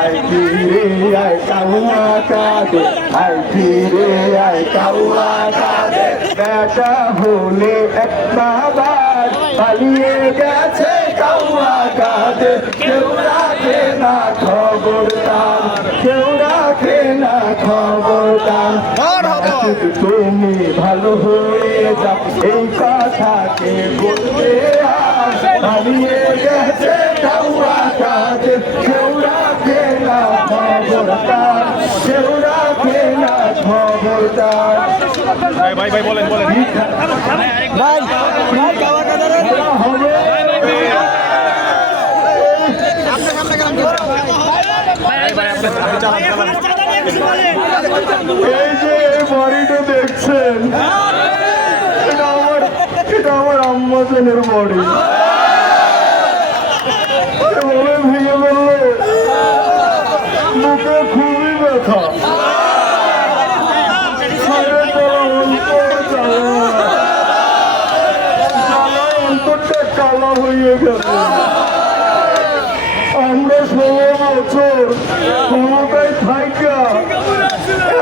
আয় ফিরে আয় কাউয়া কাঁদে, আয় ফিরে আয় কাউয়া কাঁদে। বেটা হলে এক বাবার পালিয়ে গেছে কাউয়া কাঁদে। কেউ রাখে না খবরদার, কেউ রাখে না খবরদার। তুমি ভালো হয়ে যাও এই কথাকে বলতে আর পালিয়ে গেছে কাউয়া কাঁদে। কেউ রাখে না খবরদার, কেউ রাখে না খবরদার। ভাই ভাই বলেন বলেন ভাই ভাই কাওয়া কাদার হবে এই যে বাড়িটা দেখছেন, এটা আমার আম্মাজানের বাড়ি। এভাবে ভেঙে বললো মুখে খুবই ব্যথা। অন্তরটা কালা হয়ে গেছে। আমরা 16 বছর ক্ষমতায় থাইকা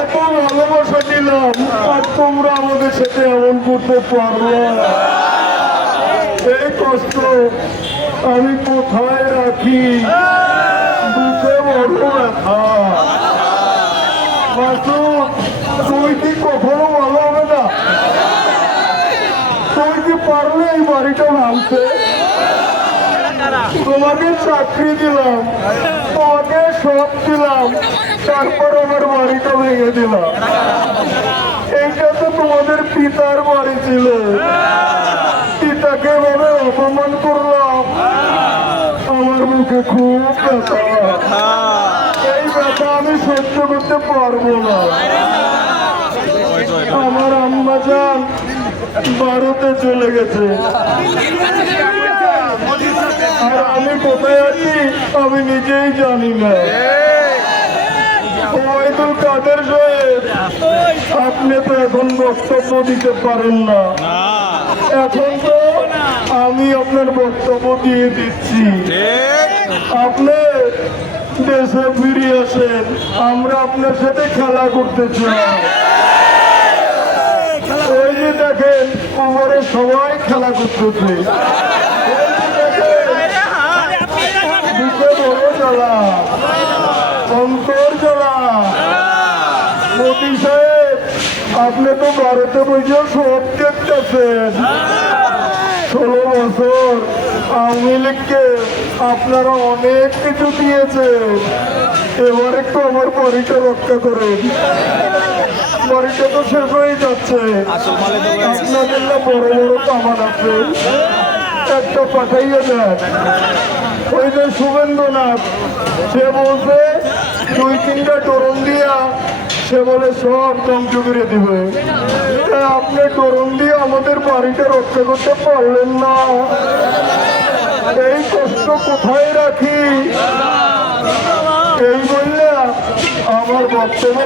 এত ভালোবাসা দিলাম, আর তোমরা আমাদের সাথে এমন করতে পারলো না। এই কষ্ট আমি কোথায় রাখি? বুকে বড় ব্যথা। মাসুদ, তুই কি কখনো ভালো হবে না? তুই কি পারলে এই বাড়িটা ভাঙতে? তোমাকে চাকরি দিলাম, তোমাকে সব দিলাম, তারপর আমার বাড়িটা ভেঙে দিলাম। এইটা তো তোমাদের পিতার বাড়ি ছিল, পিতাকে ভাবে অপমান করলাম। আমার মুখে খুব ব্যথা, এই ব্যথা আমি সহ্য করতে পারবো না। আমার আম্মাজান ভারতে চলে গেছে, আর আমি কোথায় আছি আমি নিজেই জানি না। ওবায়দুল কাদের সাহেব, আপনি তো এখন বক্তব্য দিতে পারেন না। এখন তো আমি আপনার বক্তব্য দিয়ে দিচ্ছি। আপনি দেশে ফিরে আসেন, আমরা আপনার সাথে খেলা করতে চাই। ওই যে দেখেন আমারে সবাই খেলা করতেছে। জ্বালা, অন্তর জ্বালা। মোদী সাহেব, আপনি তো ভারতে বসে সব দেখতেছেন। 16 বছর আওয়ামী লীগকে আপনারা অনেক কিছু দিয়েছেন। এবার একটু আমার বাড়িটা রক্ষা করেন। বাড়িটা তো শেষ হয়ে যাচ্ছে, আপনাদের না বড় বড় কামান আছে, একটা পাঠাইয়ে দেন। ওই যে শুভেন্দ্রনাথ, সে বলছে 2-3টা ড্রোন দিয়া সে বলে সব ধ্বংস করে দিবে। আপনি ড্রোন দিয়ে আমাদের বাড়িটা রক্ষা করতে পারলেন না। এই কষ্ট কোথায় রাখি? এই বললে আমার বক্তব্য